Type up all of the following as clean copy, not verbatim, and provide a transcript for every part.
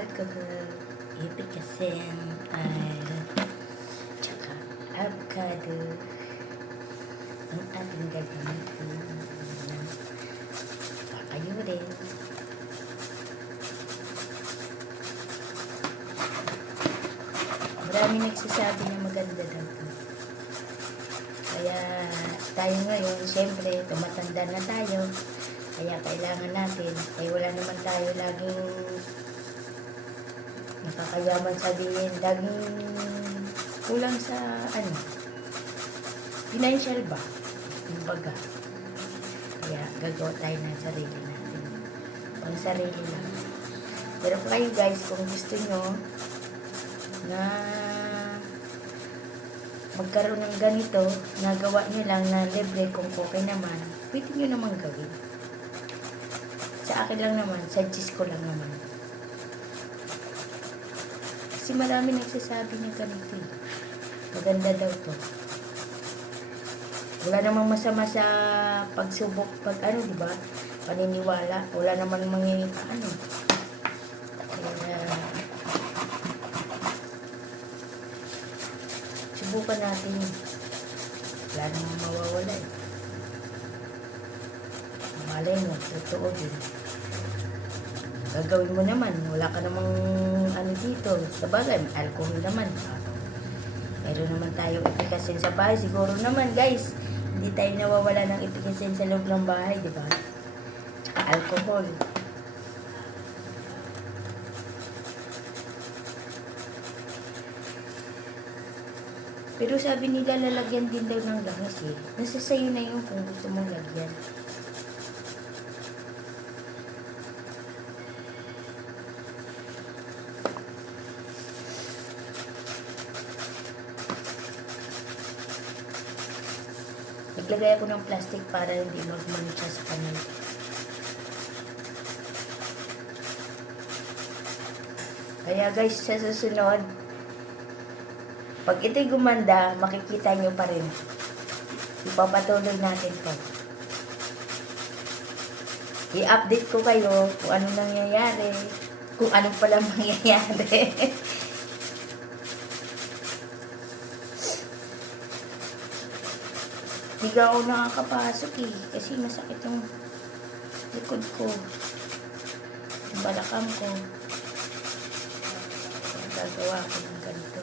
alcohol, ipikasin, tsaka avocado ang ating gagamitin. Kayo rin. Marami nagsasabi na maganda daw ito. Kaya tayo ngayon, siyempre, tumatanda na tayo. Kaya kailangan natin, wala naman tayo laging nakakayaman sabihin, laging kulang sa financial ba? Kumbaga. Kaya gagawa tayo ng sarili natin. Pang sarili lang. Pero kayo guys, kung gusto nyo na magkaroon ng ganito, nagawa nyo lang na libre kung okay naman, pwede nyo naman gawin. Sa akin lang naman, suggest ko lang naman. Kasi marami nagsasabi ng ganito. Maganda daw to. Wala namang masama sa pagsubok, diba? Paniniwala. Wala namang Kaya, subukan natin. Wala namang mawawala eh. Malay mo, totoo din. Gagawin mo naman. Wala ka namang dito. Sa bagay, alcohol naman. Meron naman tayo ipikasin sa bahay. Siguro naman guys, hindi tayo nawawala ng ipikasin sa loob ng bahay, di ba? Tsaka alcohol. Pero sabi nila lalagyan din daw ng langis eh. Nasa sayo na yun kung gusto mong lagyan. Naglagay ako ng plastic para hindi magmancha sa kanal. Kaya guys, sa susunod, pag ito'y gumanda, makikita nyo pa rin. Ipapatuloy natin to. I-update ko kayo kung anong nangyayari, kung anong pala mangyayari. Hindi ako nakakapasok eh. Kasi masakit yung likod ko. Yung balakang ko. Gagawa ko ng ganito.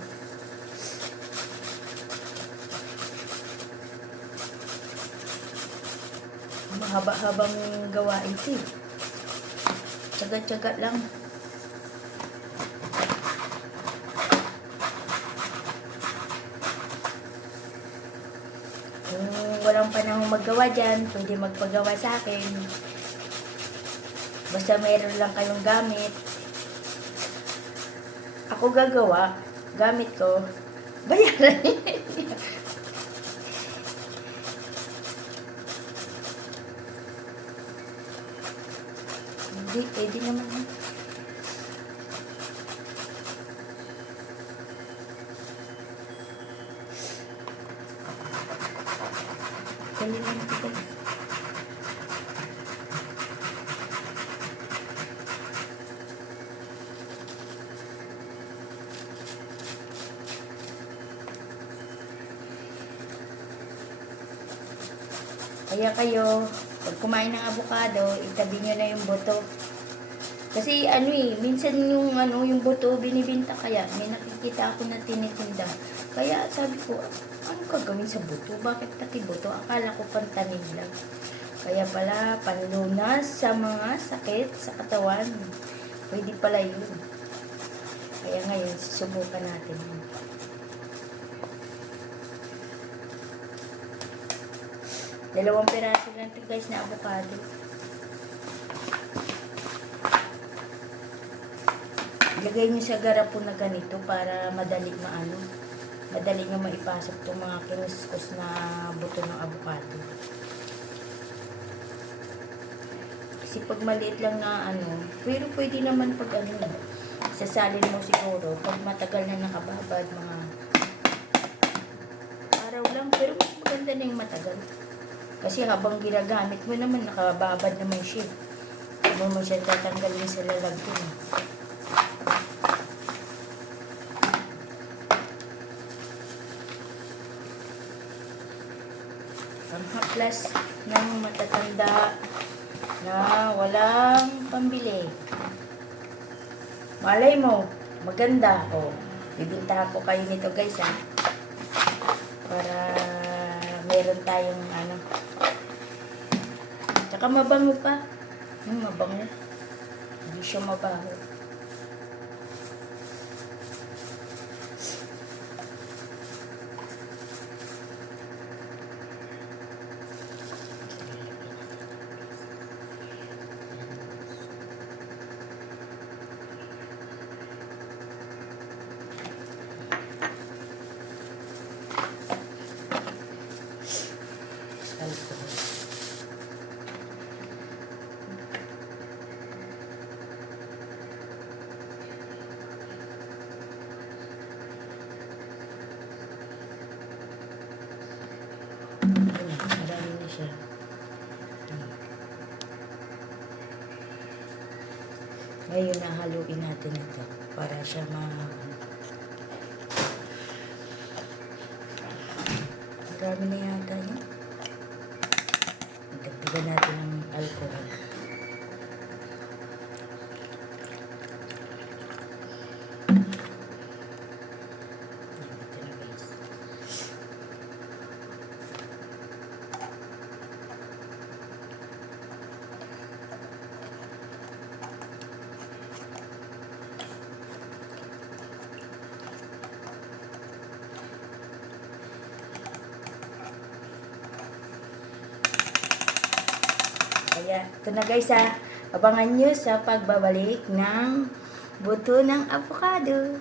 Mahaba-habang gawain ito eh. Tsaga-tsaga lang. Kung walang panahon maggawa dyan, pwede magpagawa sa akin. Basta mayroon lang kayong gamit. Ako gagawa. Gamit ko. Bayaran. Hindi, pwede naman. Dali lang ito guys. Kaya kayo, pag kumain ng avocado, itabi nyo na yung buto. Kasi minsan yung buto binibinta, kaya may nakikita ako na tinitinda. Kaya sabi ko, ano ka gawin sa buto? Bakit pati buto? Akala ko pantanim lang. Kaya pala, panlunas sa mga sakit sa katawan. Pwede pala yun. Kaya ngayon, subukan natin yun. Dalawang piraso lang ito guys na avocado. Ilagay nyo sa garapon na ganito para madali nga maipasok itong mga kinuskus na buto ng avocado. Kasi pag maliit lang na pero pwede naman pag sasalin mo siguro, pag matagal na nakababad, mga araw lang, pero mas maganda na yung matagal. Kasi habang ginagamit mo naman, nakababad naman siya. Hindi mo siya tatanggalin sa lalagyan. Ang haplas ng matatanda na walang pambili. Malay mo, maganda. O, bibintahan ko kayo nito guys ha. Para meron tayong ano. Tsaka mabango pa. Mabango. Hindi siya mabaho. Alcohol. Marami na siya. Ngayon nahaluin natin ito para siya marami na yata yun. Dagdagan natin ng alcohol. Ito na guys. Kaya, ito na guys ha. Abangan nyo sa pagbabalik ng buto ng avocado.